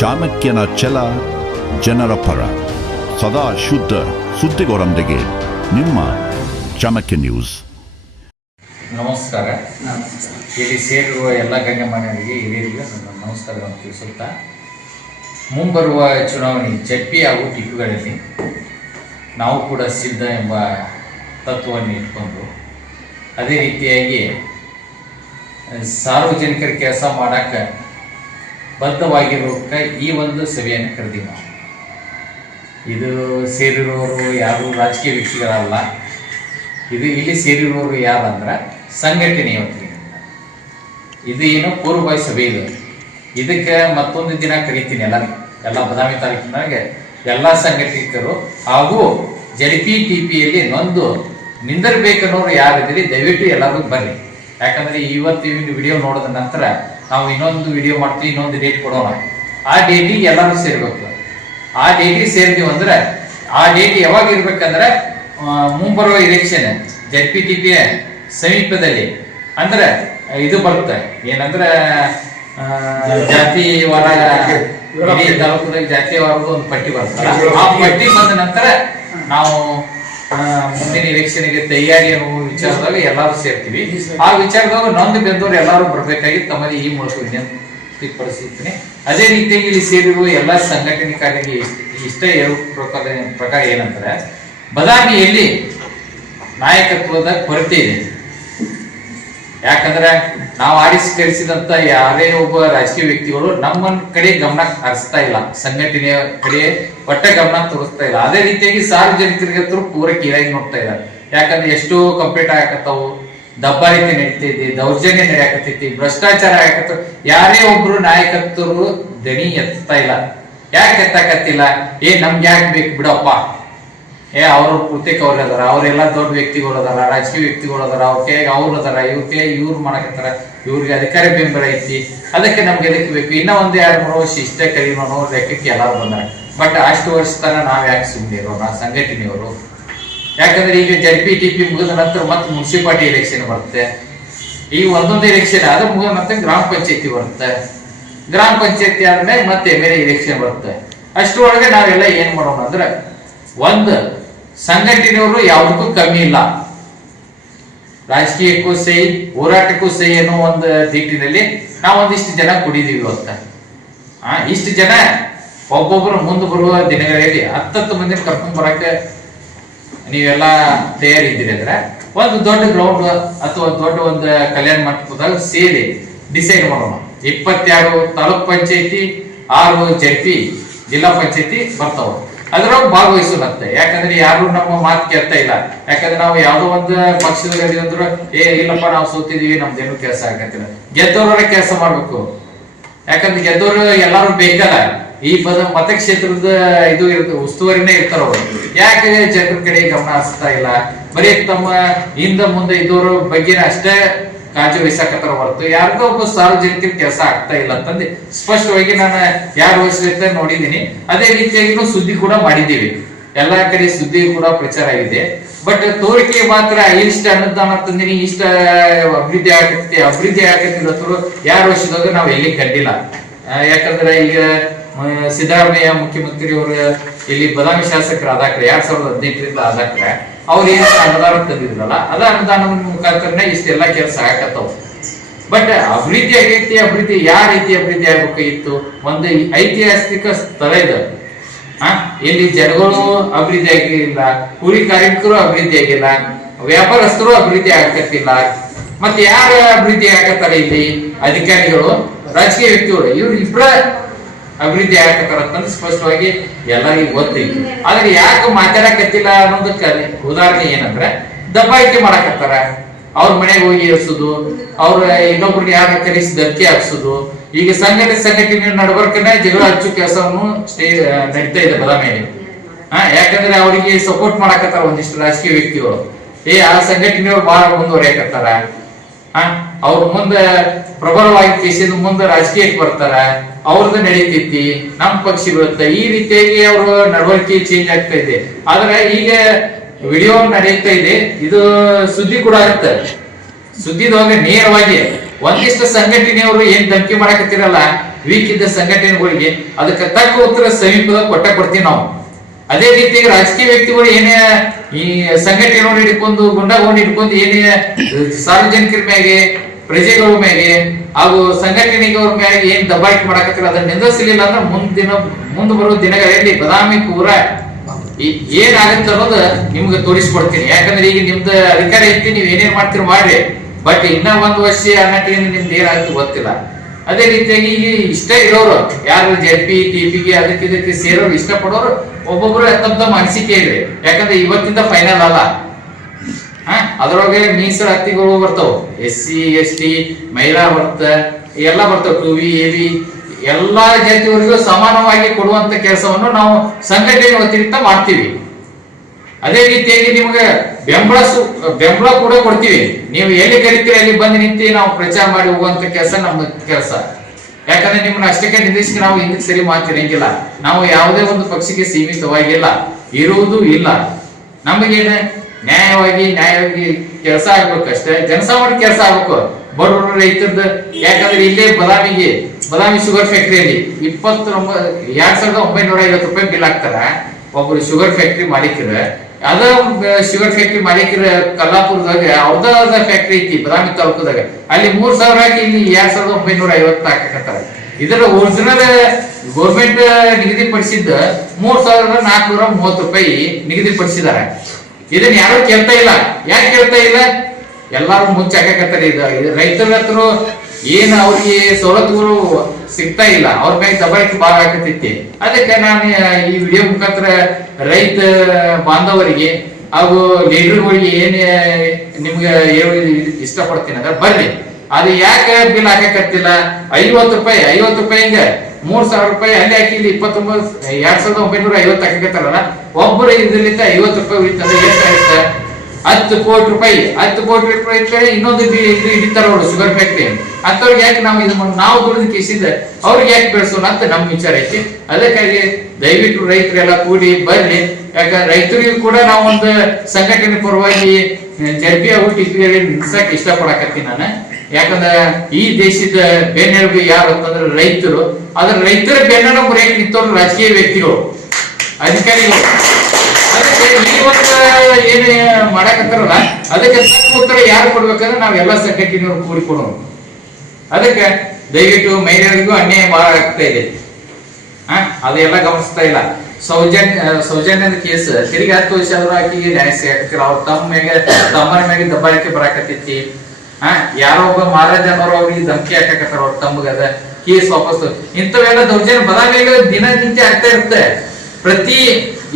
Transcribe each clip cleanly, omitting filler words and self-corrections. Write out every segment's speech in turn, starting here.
ಚಾಣಕ್ಯನ ಛಲ ಜನರ ಪರ ಸದಾ ಶುದ್ಧ ಸುದ್ದಿಗಳೊಂದಿಗೆ ನಿಮ್ಮ ಚಾಣಕ್ಯ ನ್ಯೂಸ್. ನಮಸ್ಕಾರ. ಇಲ್ಲಿ ಸೇರಿರುವ ಎಲ್ಲ ಗಣ್ಯಮಾನ್ಯರಿಗೆ ಹಿರಿಯರಿಗೆ ನನ್ನ ನಮಸ್ಕಾರಗಳನ್ನು ತಿಳಿಸುತ್ತಾ, ಮುಂಬರುವ ಚುನಾವಣೆ ಜಡ್ಪಿ ಹಾಗೂ ಟಿಪ್ಪುಗಳಲ್ಲಿ ನಾವು ಕೂಡ ಸಿದ್ಧ ಎಂಬ ತತ್ವವನ್ನು ಇಟ್ಕೊಂಡು ಅದೇ ರೀತಿಯಾಗಿ ಸಾರ್ವಜನಿಕರ ಕೆಲಸ ಮಾಡೋಕ್ಕೆ ಬದ್ಧವಾಗಿರೋಕ್ಕೆ ಈ ಒಂದು ಸಭೆಯನ್ನು ಕರೆದೀವಿ ನಾವು. ಇದು ಸೇರಿರೋರು ಯಾರು ರಾಜಕೀಯ ವ್ಯಕ್ತಿಗಳಲ್ಲ. ಇದು ಇಲ್ಲಿ ಸೇರಿರೋರು ಯಾರಂದ್ರೆ ಸಂಘಟನೆಯ ವತಿಯಿಂದ. ಇದು ಏನು ಪೂರ್ವಭಾವಿ ಸಭೆ ಇದು. ಇದಕ್ಕೆ ಮತ್ತೊಂದು ದಿನ ಕರಿತೀನಿ ಎಲ್ಲ ಬದಾಮಿ ತಾಲೂಕಿನಾಗೆ ಎಲ್ಲ ಸಂಘಟಕರು ಹಾಗೂ ಜಡ್ಪಿ ಟಿಪಿಯಲ್ಲಿ ನೊಂದು ನಿಂದಿರಬೇಕನ್ನೋರು ಯಾರಿದ್ದೀರಿ ದಯವಿಟ್ಟು ಎಲ್ಲರೂ ಬರ್ರಿ. ಯಾಕಂದ್ರೆ ಇವತ್ತಿನ ವಿಡಿಯೋ ನೋಡಿದ ನಂತರ ನಾವು ಇನ್ನೊಂದು ವಿಡಿಯೋ ಮಾಡ್ತೀವಿ, ಇನ್ನೊಂದು ಡೇಟ್ ಕೊಡೋಣ. ಆ ಡೇಟಿಗೆ ಎಲ್ಲರೂ ಸೇರ್ಬೇಕು. ಆ ಡೇಟಿಗೆ ಸೇರ್ತೀವಿ ಅಂದ್ರೆ ಆ ಡೇಟ್ ಯಾವಾಗ ಇರ್ಬೇಕಂದ್ರೆ ಮುಂಬರುವ ಇಲೆಕ್ಷನ್ ಜಡ್ಪಿ ಟಿಪಿ ಸಮೀಪದಲ್ಲಿ ಅಂದ್ರೆ ಇದು ಬರುತ್ತೆ. ಏನಂದ್ರೆ ಜಾತಿವಾರ ತಾಲೂಕದಾಗ ಜಾತಿವಾರದ ಒಂದು ಪಟ್ಟಿ ಬರ್ತಲ್ಲ, ಆ ಪಟ್ಟಿ ಬಂದ ನಂತರ ನಾವು ಮುಂದಿನ ಇಲೆಕ್ಷನ್ಗೆ ತಯಾರಿ ಅನ್ನೋ ವಿಚಾರದಾಗ ಎಲ್ಲರೂ ಸೇರ್ತೀವಿ. ಆ ವಿಚಾರದಾಗ ನೊಂದು ಬೆಂದವರು ಎಲ್ಲರೂ ಬರ್ಬೇಕಾಗಿ ತಮ್ಮಲ್ಲಿ ಈ ಮೂಲಕ ವಿನಂತಿಪಡಿಸುತ್ತೇನೆ. ಅದೇ ರೀತಿಯಾಗಿ ಇಲ್ಲಿ ಸೇರಿರುವ ಎಲ್ಲ ಸಂಘಟನೆಕಾರರಿಗೆ ಇಷ್ಟ ಪ್ರಕಾರ ಏನಂದ್ರೆ, ಬದಾಮಿಯಲ್ಲಿ ನಾಯಕತ್ವದ ಕೊರತೆ ಇದೆ. ಯಾಕಂದ್ರೆ ನಾವು ಆರಿಸ್ಕರಿಸಿದಂತ ಯಾರೇ ಒಬ್ಬ ರಾಜಕೀಯ ವ್ಯಕ್ತಿಗಳು ನಮ್ಮ ಕಡೆ ಗಮನ ಹರಿಸ್ತಾ ಇಲ್ಲ, ಸಂಘಟನೆಯ ಕಡೆ ಒಟ್ಟ ಗಮನ ತೋರಿಸ್ತಾ ಇಲ್ಲ. ಅದೇ ರೀತಿಯಾಗಿ ಸಾರ್ವಜನಿಕರಿಗೆ ಪೂರ ಕೀಳಾಗಿ ನೋಡ್ತಾ ಇದ್ದಾರೆ. ಯಾಕಂದ್ರೆ ಎಷ್ಟೋ ಕಂಪ್ಲೀಟ್ ಆಗಕತ್ತಾವು, ದಬ್ಬಾಳಿಕೆ ನಡೀತೈತಿ, ದೌರ್ಜನ್ಯ ನಡೆಯಕತ್ತೈತಿ, ಭ್ರಷ್ಟಾಚಾರ ಆಗತ್ತ. ಯಾರೇ ಒಬ್ರು ನಾಯಕತ್ವರು ದಣಿ ಎತ್ತಾ ಇಲ್ಲ. ಯಾಕೆ ಎತ್ತಾಕತ್ತಿಲ್ಲ? ನಮ್ಗೆ ಯಾಕೆ ಬೇಕು ಬಿಡಪ್ಪ, ಅವ್ರ ಪೂರ್ತಿಕ ಅವ್ರು ಅದಾರ, ಅವ್ರೆಲ್ಲ ದೊಡ್ಡ ವ್ಯಕ್ತಿಗಳು ಅದಾರ, ರಾಜಕೀಯ ವ್ಯಕ್ತಿಗಳು ಅದಾರ, ಅವ್ರ ಕೈಯಾಗ ಅವ್ರು ಅದಾರ, ಇವ್ರು ಮಾಡಕತ್ತಾರ, ಇವ್ರಿಗೆ ಅಧಿಕಾರ ಬೆಂಬಲ ಐತಿ, ಅದಕ್ಕೆ ನಮ್ಗೆ ಎದಕ್ಕೆ ಬೇಕು, ಇನ್ನ ಒಂದ್ 2-3 ವರ್ಷ ಇಷ್ಟೇ ಕಲಿಯೋಣ ಲೆಕ್ಕಕ್ಕೆ ಎಲ್ಲಾರು ಬಂದಾರ. ಬಟ್ ಅಷ್ಟು ವರ್ಷ ತನ ನಾವ್ ಯಾಕೆ ಸುಮ್ಮನೆ ಇರೋಣ ಸಂಘಟನೆಯವರು? ಯಾಕಂದ್ರೆ ಈಗ ಜಡ್ಪಿ ಟಿಪಿ ಮುಗಿದ ನಂತರ ಮತ್ತೆ ಮುನ್ಸಿಪಾಲಿಟಿ ಎಲೆಕ್ಷನ್ ಬರುತ್ತೆ. ಈಗ ಒಂದೊಂದು ಎಲೆಕ್ಷನ್ ಅದು ಮುಗಿದ ನಂತರ ಗ್ರಾಮ ಪಂಚಾಯತಿ ಬರುತ್ತೆ. ಗ್ರಾಮ ಪಂಚಾಯತಿ ಆದ್ಮೇಲೆ ಮತ್ತೆ MLA ಎಲೆಕ್ಷನ್ ಬರುತ್ತೆ. ಅಷ್ಟರೊಳಗೆ ನಾವೆಲ್ಲ ಏನ್ ಮಾಡೋಣ ಅಂದ್ರೆ, ಒಂದು ಸಂಘಟನೆಯವರು ಯಾವುದಕ್ಕೂ ಕಮ್ಮಿ ಇಲ್ಲ, ರಾಜಕೀಯಕ್ಕೂ ಸೈ ಹೋರಾಟಕ್ಕೂ ಸೈ ಅನ್ನೋ ಒಂದು ದಿಟ್ಟಿನಲ್ಲಿ ನಾವು ಒಂದಿಷ್ಟು ಜನ ಕುಡಿದೀವಿ ಇವತ್ತ. ಇಷ್ಟು ಜನ ಒಬ್ಬೊಬ್ರು ಮುಂದೆ ಬರುವ ದಿನಗಳಲ್ಲಿ 10 ಮಂದಿ ಕರ್ಕೊಂಡ್ ಬರಕ್ಕೆ ನೀವೆಲ್ಲ ತಯಾರಿದ್ದೀರಿ ಅಂದ್ರೆ ಒಂದು ದೊಡ್ಡ ಗ್ರೌಂಡ್ ಅಥವಾ ದೊಡ್ಡ ಒಂದು ಕಲ್ಯಾಣ ಮಂಟಪದಾಗ ಸೇರಿ ಡಿಸೈಡ್ ಮಾಡೋಣ. 22 ತಾಲೂಕ್ ಪಂಚಾಯತಿ, 6 ಜಡ್ಪಿ ಜಿಲ್ಲಾ ಪಂಚಾಯತಿ ಬರ್ತಾವ, ಅದ್ರೊಳಗೆ ಭಾಗವಹಿಸೋಣಂತೆ. ಯಾಕಂದ್ರೆ ಯಾರು ನಮ್ಮ ಮಾತು ಕೇಳ್ತಾ ಇಲ್ಲ. ಯಾಕಂದ್ರೆ ನಾವು ಯಾವ್ದೋ ಒಂದು ಪಕ್ಷದಲ್ಲಿ ಅಂದ್ರು ಇಲ್ಲಪ್ಪ ನಾವು ಸೋತಿದೀವಿ, ನಮ್ದೇನು ಕೆಲಸ ಆಗತ್ತಿಲ್ಲ. ಗೆದ್ದವ್ರ ಕೆಲಸ ಮಾಡ್ಬೇಕು. ಯಾಕಂದ್ರೆ ಗೆದ್ದವರು ಎಲ್ಲಾರು ಬೇಕಲ್ಲ. ಈ ಮತಕ್ಷೇತ್ರದ ಇದು ಉಸ್ತುವಾರಿನೇ ಇರ್ತಾರ ಅವರು. ಯಾಕೆ ಜನರ ಕಡೆ ಗಮನ ಹರಿಸ್ತಾ ಇಲ್ಲ? ಬರೀ ತಮ್ಮ ಹಿಂದ ಮುಂದೆ ಇದ್ದವ್ರ ಬಗ್ಗೆ ಅಷ್ಟೇ ಕಾಳಜಿ ವಹಿಸಾಕತ್ತಾರ ಹೊರತು ಯಾರಿಗೋ ಒಬ್ಬ ಸಾರ್ವಜನಿಕರ ಕೆಲಸ ಆಗ್ತಾ ಇಲ್ಲ ಅಂತಂದು ಸ್ಪಷ್ಟವಾಗಿ ನಾನು 2 ವರ್ಷದಿಂದ ನೋಡಿದ್ದೀನಿ. ಅದೇ ರೀತಿಯಾಗಿ ಸುದ್ದಿ ಕೂಡ ಮಾಡಿದ್ದೀವಿ, ಎಲ್ಲಾ ಕಡೆ ಸುದ್ದಿ ಕೂಡ ಪ್ರಚಾರ ಆಗಿದೆ. ಬಟ್ ತೋರಿಕೆ ಮಾತ್ರ ಇಷ್ಟ ಅನುದಾನ ತಂದಿನಿ, ಇಷ್ಟ ಅಭಿವೃದ್ಧಿ ಆಗತ್ತಿಲ್ಲ 2 ವರ್ಷದಾಗ ನಾವು ಎಲ್ಲಿ ಕಂಡಿಲ್ಲ. ಯಾಕಂದ್ರೆ ಈಗ ಸಿದ್ದರಾಮಯ್ಯ ಮುಖ್ಯಮಂತ್ರಿ ಅವರು ಇಲ್ಲಿ ಬದಾಮಿ ಶಾಸಕರು ಆದಾಕ್ರೆ 2018ರಿಂದ ಆದಾಕ್ರೆ ಅವ್ರು ಏನ್ ಅನುದಾನ ತಂದಿದ್ರಲ್ಲ, ಅದ ಅನುದಾನದ ಮುಖಾಂತರನೇ ಇಷ್ಟೆಲ್ಲ ಕೆಲಸ ಆಗತ್ತವ. ಬಟ್ ಅಭಿವೃದ್ಧಿ ಆಗೈತಿ. ಅಭಿವೃದ್ಧಿ ಯಾವ ರೀತಿ ಅಭಿವೃದ್ಧಿ ಆಗ್ಬೇಕಾಗಿತ್ತು? ಒಂದು ಐತಿಹಾಸಿಕ ಸ್ಥಳ ಇದೆ, ಇಲ್ಲಿ ಜನಗಳು ಅಭಿವೃದ್ಧಿ ಆಗಿಲ್ಲ, ಕೂಲಿ ಕಾರ್ಮಿಕರು ಅಭಿವೃದ್ಧಿ ಆಗಿಲ್ಲ, ವ್ಯಾಪಾರಸ್ಥರು ಅಭಿವೃದ್ಧಿ ಆಗತ್ತಿಲ್ಲ. ಮತ್ತೆ ಯಾರು ಅಭಿವೃದ್ಧಿ ಆಗತ್ತಾರೆ? ಇಲ್ಲಿ ಅಧಿಕಾರಿಗಳು, ರಾಜಕೀಯ ವ್ಯಕ್ತಿಗಳು, ಇವ್ರು ಇಬ್ಬರ ಅಭಿವೃದ್ಧಿ ಆಗತ್ತಾರಂತ ಸ್ಪಷ್ಟವಾಗಿ ಎಲ್ಲರಿಗೂ ಗೊತ್ತೈತಿ. ಆದ್ರೆ ಯಾಕೆ ಮಾತಾಡಕತ್ತಿಲ್ಲ ಅನ್ನೋದಕ್ಕೆ ಉದಾಹರಣೆ ಏನಂದ್ರೆ, ದಬ್ಬಾಯಿಕೆ ಮಾಡಕತ್ತಾರ. ಅವ್ರ ಮನೆಗೆ ಹೋಗಿ ಎರ್ಸುದು, ಅವ್ರ ಇನ್ನೊಬ್ರನ್ನ ಯಾರ ಕರೆಸಿ ಧಕ್ಕೆ ಹಾಕ್ಸುದು. ಈಗ ಸಂಘಟನೆ ನಡಬರ್ಕನೆ ಜಗಳ ಹಚ್ಚು ಕೆಲಸವನ್ನು ನಡೀತಾ ಇದೆ ಬದಾಮಿಯಲ್ಲಿ. ಯಾಕಂದ್ರೆ ಅವ್ರಿಗೆ ಸಪೋರ್ಟ್ ಮಾಡಕತ್ತಾರ ಒಂದಿಷ್ಟು ರಾಜಕೀಯ ವ್ಯಕ್ತಿಗಳು. ಆ ಸಂಘಟನೆಯವ್ರು ಬಹಳ ಮುಂದುವರಿಯಕತ್ತಾರ. ಅವ್ರ ಮುಂದೆ ಪ್ರಬಲವಾಗಿ ಕೇಸಿದ ಮುಂದೆ ರಾಜಕೀಯಕ್ಕೆ ಬರ್ತಾರ, ಅವ್ರದ್ದು ನಡೀತೈತಿ, ನಮ್ ಪಕ್ಷ ಬರುತ್ತೆ. ಈ ರೀತಿಯಾಗಿ ಅವ್ರ ನಡವಳಿಕೆ ಚೇಂಜ್ ಆಗ್ತಾ ಇದೆ. ಆದ್ರೆ ಈಗ ವಿಡಿಯೋ ನಡೀತಾ ಇದೆ, ಇದು ಸುದ್ದಿ ಕೂಡ ಆಗುತ್ತೆ. ಸುದ್ದಿದೊಳಗೆ ನೇರವಾಗಿ ಒಂದಿಷ್ಟು ಸಂಘಟನೆಯವರು ಏನ್ ಧಮಕಿ ಮಾಡಕತ್ತಿರಲ್ಲ ವೀಕ್ ಇದ್ದ ಸಂಘಟನೆಗಳಿಗೆ ಅದಕ್ಕೆ ತಕ್ಕ ಉತ್ತರ ಸಮೀಪದ ಕೊಡ್ತೀವಿ ನಾವು. ಅದೇ ರೀತಿ ರಾಜಕೀಯ ವ್ಯಕ್ತಿಗಳು ಏನೇ ಈ ಸಂಘಟನೆಗಳು ಹಿಡ್ಕೊಂಡು ಗುಂಡಾಗಳು ಹಿಡ್ಕೊಂಡು ಏನೇ ಸಾರ್ವಜನಿಕರ ಮ್ಯಾಗೆ ಪ್ರಜೆಗಳ ಮ್ಯಾಗೆ ಹಾಗೂ ಸಂಘಟನೆಗಳ ಮ್ಯಾಗೆ ಏನ್ ದಬ್ಬಾಳಿಕೆ ಮಾಡಕತ್ತಿರ ಅದನ್ನ ನಿಂದಿಸಲಿಲ್ಲ ಅಂದ್ರೆ ಮುಂದೆ ಬರುವ ದಿನಗಳಲ್ಲಿ ಬದಾಮಿ ಪೂರ ಏನಾಗುತ್ತೆ ಅನ್ನೋದು ನಿಮ್ಗೆ ತೋರಿಸ್ಕೊಡ್ತೀನಿ. ಯಾಕಂದ್ರೆ ಈಗ ನಿಮ್ದು ಅಧಿಕಾರ ಐತಿ, ನೀವ್ ಏನೇನ್ ಮಾಡ್ತೀರಿ ಮಾಡ್ರಿ, ಬಟ್ ಇನ್ನ ಒಂದು ವರ್ಷ ಅನ್ನಟ್ಟಿಗೆ ನಿಮ್ದು ಏನಾಗುತ್ತೆ ಗೊತ್ತಿಲ್ಲ. ಅದೇ ರೀತಿಯಾಗಿ ಈಗ ಇಷ್ಟ ಇರೋರು ಯಾರು ಜೆಪಿ ಟಿಪಿಗೆ ಅದಕ್ಕೆ ಇದಕ್ಕೆ ಸೇರೋರು ಇಷ್ಟಪಡೋರು ಒಬ್ಬೊಬ್ರು ತಮ್ಮ ಅನಿಸಿಕೆ ಇದೆ. ಯಾಕಂದ್ರೆ ಇವತ್ತಿಂದ ಫೈನಲ್ ಅಲ್ಲ, ಅದ್ರೊಳಗೆ ಮೀಸಲಾತಿಗಳು ಬರ್ತಾವ, SC ST ಮಹಿಳಾ ಬರ್ತ ಎಲ್ಲ ಬರ್ತಾವ, 2V AV ಎಲ್ಲಾ ಜಾತಿಯವರಿಗೂ ಸಮಾನವಾಗಿ ಕೊಡುವಂತ ಕೆಲಸವನ್ನು ನಾವು ಸಂಘಟನೆ ವತಿಯಿಂದ ಮಾಡ್ತೀವಿ. ಅದೇ ರೀತಿಯಾಗಿ ನಿಮ್ಗೆ ಬೆಂಬಲ ಕೂಡ ಕೊಡ್ತೀವಿ. ನೀವು ಎಲ್ಲಿ ಕರಿತೀರಿ ಅಲ್ಲಿ ಬಂದು ನಿಂತು ನಾವು ಪ್ರಚಾರ ಮಾಡಿ ಹೋಗುವಂತ ಕೆಲಸ ನಮ್ಮ ಕೆಲಸ. ಯಾಕಂದ್ರೆ ನಿಮ್ಮನ್ನ ಅಷ್ಟಕ್ಕೆ ನಿಂದಿಸಿ ನಾವು ಹಿಂದಕ್ಕೆ ಸರಿ ಮಾತಿರಂಗಿಲ್ಲ. ನಾವು ಯಾವುದೇ ಒಂದು ಪಕ್ಷಕ್ಕೆ ಸೀಮಿತವಾಗಿಲ್ಲ, ಇರುವುದು ಇಲ್ಲ. ನಮಗೇನ ನ್ಯಾಯವಾಗಿ ಕೆಲಸ ಆಗ್ಬೇಕಷ್ಟೇ, ಜನಸಾಮಾನ್ಯ ಕೆಲಸ ಆಗ್ಬೇಕು. ಬಡವರು ರೈತರದ್ದು, ಯಾಕಂದ್ರೆ ಇಲ್ಲೇ ಬದಾಮಿ ಶುಗರ್ ಫ್ಯಾಕ್ಟರಿಯಲ್ಲಿ 2950 ರೂಪಾಯಿ ಬಿಲ್ ಹಾಕ್ತಾರ ಒಬ್ರು ಶುಗರ್ ಫ್ಯಾಕ್ಟರಿ ಮಾಲೀಕರ. ಅದ ಶುಗರ್ ಫ್ಯಾಕ್ಟರಿ ಮಾಲೀಕರ ಕಲ್ಲಾಪುರದಾಗ ಅವ್ರದ ಫ್ಯಾಕ್ಟರಿ ಐತಿ ಬದಾಮಿ ತಾಲೂಕದಾಗ, ಅಲ್ಲಿ 3000 ಹಾಕಿ ಇಲ್ಲಿ 2950 ಹಾಕಕತ್ತಾರ. ಇದರ ಒರಿಜಿನಲ್ ಗೌರ್ಮೆಂಟ್ ನಿಗದಿಪಡಿಸಿದ್ದ 3430 ರೂಪಾಯಿ ನಿಗದಿಪಡಿಸಿದಾರೆ. ಇದನ್ನ ಯಾರು ಕೇಳ್ತಾ ಇಲ್ಲ. ಯಾಕೆ ಕೇಳ್ತಾ ಇಲ್ಲ? ಎಲ್ಲಾರು ಮುಚ್ಚ ಹಾಕಕತ್ತಾರೆ. ಇದು ರೈತರ ಹತ್ರ ಏನ್ ಅವ್ರಿಗೆ ಸವಲತ್ತುಗಳು ಸಿಗ್ತಾ ಇಲ್ಲ, ಅವ್ರ ಮ್ಯಾಗ ದಬ್ಬಾಳಿಕೆ ಬಾಳ ಆಗತೈತಿ. ಅದಕ್ಕೆ ನಾನು ಈ ವಿಡಿಯೋ ಮುಖಾಂತರ ರೈತ ಬಾಂಧವರಿಗೆ ಹಾಗೂ ಲೀಡರ್ಗಳಿಗೆ ಏನ್ ನಿಮ್ಗೆ ಇಷ್ಟಪಡ್ತೀನಿ ಅಂದ್ರೆ ಬರ್ರಿ, ಅದು ಯಾಕೆ ಬಿಲ್ ಹಾಕಕತ್ತಿಲ್ಲ? 50 ರೂಪಾಯಿ ಹಿಂಗ 3000 ರೂಪಾಯಿ ಅಲ್ಲಿ ಹಾಕಿ ಇಲ್ಲಿ 2950 ಹಾಕಕತ್ತಾರಲ್ಲ, ಒಬ್ಬರು ಇದರಿಂದ 50 ರೂಪಾಯಿ ಉಳಿತಂದ್ರೆ ಎಷ್ಟಾಗುತ್ತೆ? 10 ಕೋಟಿ ರೂಪಾಯಿ ಇಟ್ರೆ ಇನ್ನೊಂದು ಇದು ಹಿಡಿತಾರ ಅವರು ಶುಗರ್ ಫ್ಯಾಕ್ಟ್ರಿ. ಅಂತವ್ರಿಗೆ ಯಾಕೆ ನಾವು ದುಡಿದ ಕೇಸಿಂದ ಅವ್ರಿಗೆ ಯಾಕೆ ಬೆಳೆಸೋಣ ಅಂತ ನಮ್ ವಿಚಾರ ಐತಿ. ಅದಕ್ಕಾಗಿ ದಯವಿಟ್ಟು ರೈತರೆಲ್ಲ ಕೂಡಿ ಬರ್ರಿ. ಯಾಕಂದ್ರೆ ರೈತರಿಗೂ ಕೂಡ ನಾವು ಒಂದು ಸಂಘಟನೆ ಪರವಾಗಿ ಜೆಪಿ ಹಾಗೂ ಟಿಪಿಯಲ್ಲಿ ನಿಲ್ಸಕ್ ಇಷ್ಟಪಡಕತ್ತೀನಿ ನಾನು. ಯಾಕಂದ್ರೆ ಈ ದೇಶದ ಬೆನ್ನೆಲುಬು ಯಾರು ಅಂತಂದ್ರೆ ರೈತರು. ಅದ್ರ ರೈತರ ಬೆನ್ನೆಲುಬು ಮುರಿಯಕ್ಕೆ ನಿಂತವ್ರು ರಾಜಕೀಯ ವ್ಯಕ್ತಿಗಳು, ಅಧಿಕಾರಿಗಳು. ಅದಕ್ಕೆ ಈ ಒಂದು ಏನ್ ಮಾಡಕತ್ತಾರಲ್ಲ ಅದಕ್ಕೆ ಉತ್ತರ ಯಾರು ಕೊಡ್ಬೇಕಂದ್ರೆ ನಾವೆಲ್ಲ ಸಂಘಟನೆಯವರು ಕೂಡಿ ಕೊಡೋಣ. ಅದಕ್ಕೆ ದಯವಿಟ್ಟು ಮಹಿಳೆಯರಿಗೂ ಅನ್ಯಾಯ ಬಹಳ ಆಗ್ತಾ ಇದೆ, ಅದೆಲ್ಲ ಗಮನಿಸ್ತಾ ಇಲ್ಲ. ಸೌಜನ್ಯದ ಕೇಸ್ ತಿರುಗಿ 10 ವರ್ಷ ಆದ್ರೂ ಆಕಿಗೆ ನ್ಯಾಯ ಸಿಗಕತ್ತಿಲ್ಲ. ಅವ್ರ ತಮ್ಮನ ಮ್ಯಾಗೆ ದಬ್ಬಾಳಿಕೆ ಬರಾಕತ್ತೈತಿ. ಯಾರೋ ಒಬ್ಬ ಮಹಾರಾಜ ಅನ್ನೋರು ಅವ್ರಿಗೆ ಧಮಕಿ ಹಾಕಕತ್ತಾರ ಅವ್ರ ತಮ್ಮಗದ ಕೇಸ್ ವಾಪಸ್. ಇಂಥವೆಲ್ಲ ದೌರ್ಜನ್ಯ ಬದಾಮಿಯಾಗ ದಿನನಿತ್ಯ ಆಗ್ತಾ ಇರುತ್ತೆ. ಪ್ರತಿ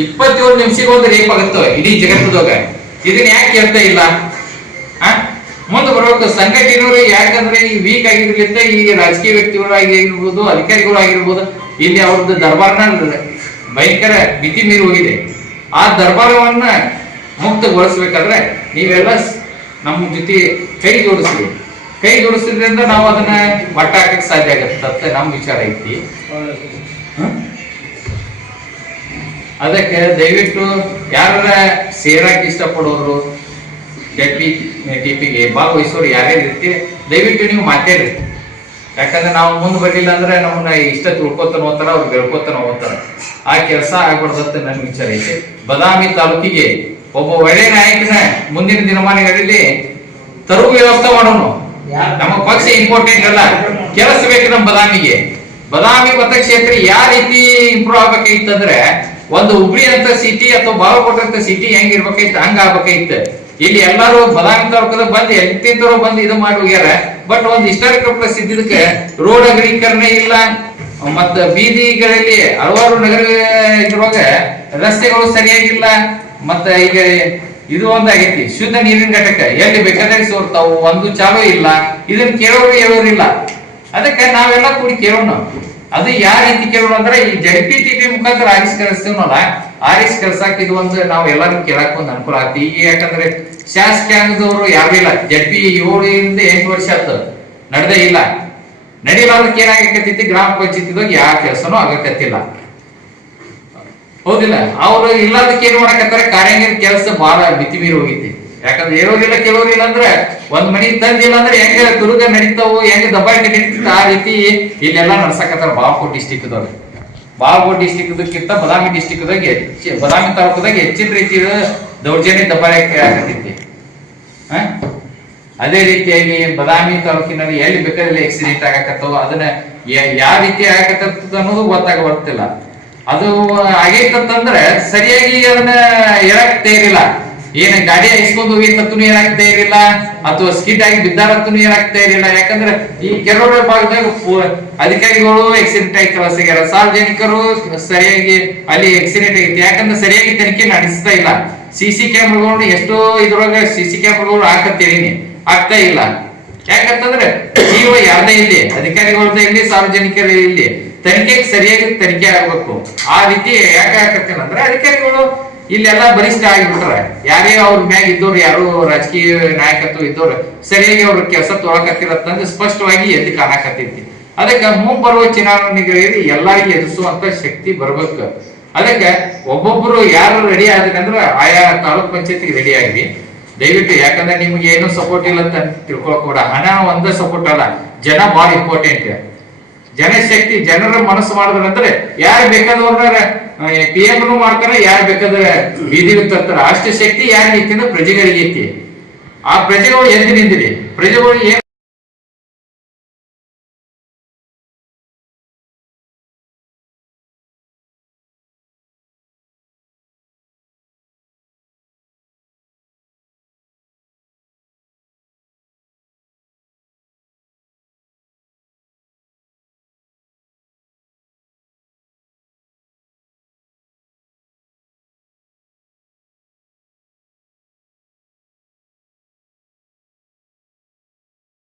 27 ನಿಮಿಷಗೊಂದು ರೇಪ್ ಆಗುತ್ತವೆ ಇಡೀ ಜಗತ್ತದಾಗ. ಇದನ್ನ ಯಾಕೆ ಕೇಳ್ತಾ ಇಲ್ಲ? ಮುಂದೆ ಬರಬೇಕು ಸಂಘಟನೆಯವರು. ಯಾಕಂದ್ರೆ ಈ ವೀಕ್ ಆಗಿರ್ಲಿಂದ ಈ ರಾಜಕೀಯ ವ್ಯಕ್ತಿಗಳು ಆಗಿರ್ಬೋದು, ಅಧಿಕಾರಿಗಳು ಆಗಿರ್ಬೋದು, ಇಲ್ಲಿ ಅವ್ರದ್ದು ದರ್ಬಾರ್ನ ಭಯಂಕರ ಮಿತಿ ಮೀರಿ ಹೋಗಿದೆ. ಆ ದರ್ಬಾರವನ್ನ ಮುಕ್ತಗೊಳಿಸ್ಬೇಕಾದ್ರೆ ನೀವೆಲ್ಲ ನಮ್ಮ ಜೊತೆ ಕೈ ಜೋಡಿಸಿದ್ರಿಂದ ನಾವು ಅದನ್ನ ಮಟ್ಟ ಹಾಕಕ್ಕೆ ಸಾಧ್ಯ ಆಗತ್ತೆ ಅಂತ ನಮ್ಮ ವಿಚಾರ ಐತಿ. ಅದಕ್ಕೆ ದಯವಿಟ್ಟು ಯಾರ ಸೇರಾಕ ಇಷ್ಟಪಡೋರು ಜೆಪಿ ಟಿಪಿಗೆ ಭಾಗವಹಿಸೋರು ಯಾರ್ಯಾರು ಇರ್ತೀರಿ ದಯವಿಟ್ಟು ನೀವು ಮಾತಾಡ್ರಿ. ಯಾಕಂದ್ರೆ ನಾವು ಮುಂದೆ ಬರ್ಲಿಲ್ಲ ಅಂದ್ರೆ ನಮ್ಮನ್ನ ಇಷ್ಟ ತಿಳ್ಕೊತಾನ ಹೋಗ್ತಾರ, ಅವ್ರು ಬೆಳ್ಕೊತಾನ ಹೋಗ್ತಾರ. ಆ ಕೆಲಸ ಆಗ್ಬಾರ್ದಂತ ನನ್ನ ವಿಚಾರ ಐತೆ. ಬದಾಮಿ ತಾಲೂಕಿಗೆ ಒಬ್ಬ ಒಳ್ಳೆ ನಾಯಕನ ಮುಂದಿನ ದಿನಮಾನಗಳಲ್ಲಿ ತರುವ ವ್ಯವಸ್ಥೆ ಮಾಡೋಣ. ನಮ್ಮ ಪಕ್ಷ ಇಂಪಾರ್ಟೆಂಟ್ ಅಲ್ಲ, ಕೆಲಸ ಬೇಕು ನಮ್ಮ ಬದಾಮಿ ಮತಕ್ಷೇತ್ರ ಯಾವ ರೀತಿ ಇಂಪ್ರೂವ್ ಆಗ್ಬೇಕಾಗಿತ್ತಂದ್ರೆ ಒಂದು ಹುಬ್ಳಿ ಅಂತ ಸಿಟಿ ಅಥವಾ ಬಾಗಲಕೋಟೆ ಅಂತ ಸಿಟಿ ಹೆಂಗಿರ್ಬೇಕಾಯ್ತು ಹಂಗ ಆಗ್ಬೇಕಾಯ್ತು. ಇಲ್ಲಿ ಎಲ್ಲಾರು ಬದಾಮಿ ತಾಲೂಕದ ಬಂದು ಎಂತಿಂತರು ಬಂದು ಇದು ಮಾಡಿ ಹೋಗ್ಯಾರ. ಬಟ್ ಒಂದು ಹಿಸ್ಟಾರಿಕಲ್ ಪ್ಲೇಸ್ ಇದ್ದಿದ್ದಕ್ಕೆ ರೋಡ್ ಅಗಲೀಕರಣ ಇಲ್ಲ, ಮತ್ತ ಬೀದಿಗಳಲ್ಲಿ ಹಲವಾರು ನಗರ ಇದ್ರೊಳಗ ರಸ್ತೆಗಳು ಸರಿಯಾಗಿಲ್ಲ. ಮತ್ತ ಈಗ ಇದು ಒಂದಾಗೈತಿ, ಶುದ್ಧ ನೀರಿನ ಘಟಕ ಎಲ್ಲಿ ಬೇಕಾದ್ರೆ ಸೋರ್ತಾವು, ಒಂದು ಚಾಲೂ ಇಲ್ಲ. ಇದನ್ನ ಕೇಳೋರು ಹೇಳೋರಿಲ್ಲ. ಅದಕ್ಕೆ ನಾವೆಲ್ಲ ಕೂಡಿ ಕೇಳೋಣ. ಅದು ಯಾವ ರೀತಿ ಕೇಳೋಣ ಅಂದ್ರೆ ಈ ಜೆಪಿ ಟಿಪಿ ಮುಖಾಂತರ ಆರಿಸ್ಕರಿಸ್ತೀವಲ್ಲ, ಆರಿಸ್ಕರ್ಸಾಕ್ ಇದು ಒಂದು ನಾವು ಎಲ್ಲರೂ ಕೇಳಕ್ ಒಂದು ಅನುಕೂಲ ಆಗ್ತಿ. ಈಗ ಯಾಕಂದ್ರೆ ಶಾಸಕಾಂಗದವರು ಯಾರು ಇಲ್ಲ. ಜೆಪಿ 7 ರಿಂದ 8 ವರ್ಷ ಆಯ್ತು ನಡೆದೇ ಇಲ್ಲ. ನಡಿಲಾರ್ದಕ್ಕೆ ಏನಾಗಕತ್ತೈತಿ, ಗ್ರಾಮ ಪಂಚಾಯತಿದಾಗ ಯಾವ ಕೆಲಸನೂ ಆಗಕತ್ತಿಲ್ಲ. ಹೌದಿಲ್ಲ? ಅವ್ರು ಇಲ್ಲದಕ್ಕೆ ಏನ್ ಮಾಡಕತ್ತಾರ, ಕಾರ್ಯಾಂಗದ ಕೆಲಸ ಬಹಳ ಮಿತಿ ಮೀರಿ ಹೋಗೈತಿ. ಯಾಕಂದ್ರೆ ಹೇಳೋರಿಲ್ಲ ಕೇಳೋರಿಲ್ಲ ಅಂದ್ರೆ ಒಂದ್ ಮನಿ ತಂದಿಲ್ಲ ಅಂದ್ರೆ ಹೆಂಗ ತುರುಗ ನಡೀತಾವು, ಹೆಂಗ ದಬ್ಬಾಳಿಕೆ ನಡೀತಿತ್ತು ಆ ರೀತಿ ಇಲ್ಲೆಲ್ಲ ನಡ್ಸಕತ್ತಾರ ಬಾಗಲಕೋಟೆ ಡಿಸ್ಟಿಕ್ಕಿಂತ ಬದಾಮಿ ಡಿಸ್ಟಿಕ್ದಾಗ ಬದಾಮಿ ತಾಲೂಕದಾಗ ಹೆಚ್ಚಿನ ರೀತಿ ದೌರ್ಜನ್ಯ ದಬ್ಬಾಳಿಕೆ ಆಗತೈತಿ. ಅದೇ ರೀತಿಯಾಗಿ ಬದಾಮಿ ತಾಲೂಕಿನಲ್ಲಿ ಎಲ್ಲಿ ಬೇಕಾದ್ರೆ ಆಕ್ಸಿಡೆಂಟ್ ಆಗಕತ್ತವ, ಅದನ್ನ ಯಾವ ರೀತಿ ಆಗಕತ್ತ ಅನ್ನೋದು ಗೊತ್ತಾಗಬರ್ತಿಲ್ಲ. ಅದು ಆಗೈತಂದ್ರೆ ಸರಿಯಾಗಿ ಅದನ್ನ ಹೇಳಕ್ ತಯಾರಿಲ್ಲ. ಏನ್ ಗಾಡಿ ಹೈಸ್ಕೊಂಡು ಹೋಗಿತ್ತೂ ಹೇಳಕ್ ತಯಾರಿಲ್ಲ, ಅಥವಾ ಸ್ಕಿಡ್ ಆಗಿ ಬಿದ್ದಾರತ್ತೂ ಹೇಳಕ್ ತಯಾರಿಲ್ಲ. ಯಾಕಂದ್ರೆ ಈ ಕೆಲವರ ಭಾಗದಾಗ ಅಧಿಕಾರಿಗಳು ಆಕ್ಸಿಡೆಂಟ್ ಆಗಿ ಕೆಲಸ, ಸಾರ್ವಜನಿಕರು ಸರಿಯಾಗಿ ಅಲ್ಲಿ ಆಕ್ಸಿಡೆಂಟ್ ಆಗೈತಿ ಯಾಕಂದ್ರೆ ಸರಿಯಾಗಿ ತನಿಖೆ ನಡೆಸ್ತಾ ಇಲ್ಲ. ಸಿಸಿ ಕ್ಯಾಮ್ರಾಗಳು ಎಷ್ಟೋ ಇದ್ರೊಳಗ ಸಿಸಿ ಕ್ಯಾಮ್ರಾಗಳು ಹಾಕತ್ತೀರಿ, ಆಗ್ತಾ ಇಲ್ಲ. ಯಾಕಂತಂದ್ರೆ ಜೀವ ಯಾರದೇ ಇಲ್ಲಿ, ಅಧಿಕಾರಿಗಳದ ಇಲ್ಲಿ, ಸಾರ್ವಜನಿಕರ ಇಲ್ಲಿ, ತನಿಖೆಗೆ ಸರಿಯಾಗಿ ತನಿಖೆ ಆಗ್ಬೇಕು. ಆ ರೀತಿ ಯಾಕೆ ಹಾಕತ್ತೇನೆ ಅಂದ್ರೆ ಅಧಿಕಾರಿಗಳು ಇಲ್ಲೆಲ್ಲ ಬಲಿಷ್ಠ ಆಗಿಬಿಟ್ರೆ, ಯಾರೇ ಅವ್ರ ಮ್ಯಾಗ ಇದ್ದವ್ರು, ಯಾರು ರಾಜಕೀಯ ನಾಯಕತ್ವ ಇದ್ದವ್ರು ಸರಿಯಾಗಿ ಅವ್ರ ಕೆಲಸ ತೊಳಕತ್ತಿರತ್ತಂದ್ರೆ ಸ್ಪಷ್ಟವಾಗಿ ಎದ್ದು ಕಾಣಕತ್ತೈತಿ. ಅದಕ್ಕೆ ಮುಂಬರುವ ಚುನಾವಣೆಗಳಿಗೆ ಎಲ್ಲರಿಗೂ ಎದುರಿಸುವಂತ ಶಕ್ತಿ ಬರ್ಬೇಕು. ಅದಕ್ಕೆ ಒಬ್ಬೊಬ್ರು ಯಾರು ರೆಡಿ ಆದ್ರೆ ಆಯಾ ತಾಲೂಕ್ ಪಂಚಾಯತಿಗೆ ರೆಡಿ ಆಗ್ರಿ ದಯವಿಟ್ಟು. ಯಾಕಂದ್ರೆ ನಿಮ್ಗೆ ಏನು ಸಪೋರ್ಟ್ ಇಲ್ಲ ಅಂತ ತಿಳ್ಕೊಳಕ್ ಕೂಡ, ಹಣ ಒಂದೇ ಸಪೋರ್ಟ್ ಅಲ್ಲ, ಜನ ಬಹಳ ಇಂಪಾರ್ಟೆಂಟ್. ಜನಶಕ್ತಿ, ಜನರ ಮನಸ್ಸು ಮಾಡಿದ್ರಂದ್ರೆ ಯಾರು ಬೇಕಾದವ್ರನ್ನ PM ಮಾಡ್ತಾರೆ, ಯಾರು ಬೇಕಾದ್ರೆ ಬೀದಿ ತರ್ತಾರ. ಅಷ್ಟು ಶಕ್ತಿ ಯಾರು ಐತಿ ಅಂದ್ರೆ ಪ್ರಜೆಗಳಿಗೆ ಐತಿ. ಆ ಪ್ರಜೆಗಳು ಎದ್ದು ನಿಂದಿರಿ. ಪ್ರಜೆಗಳು ಏನ್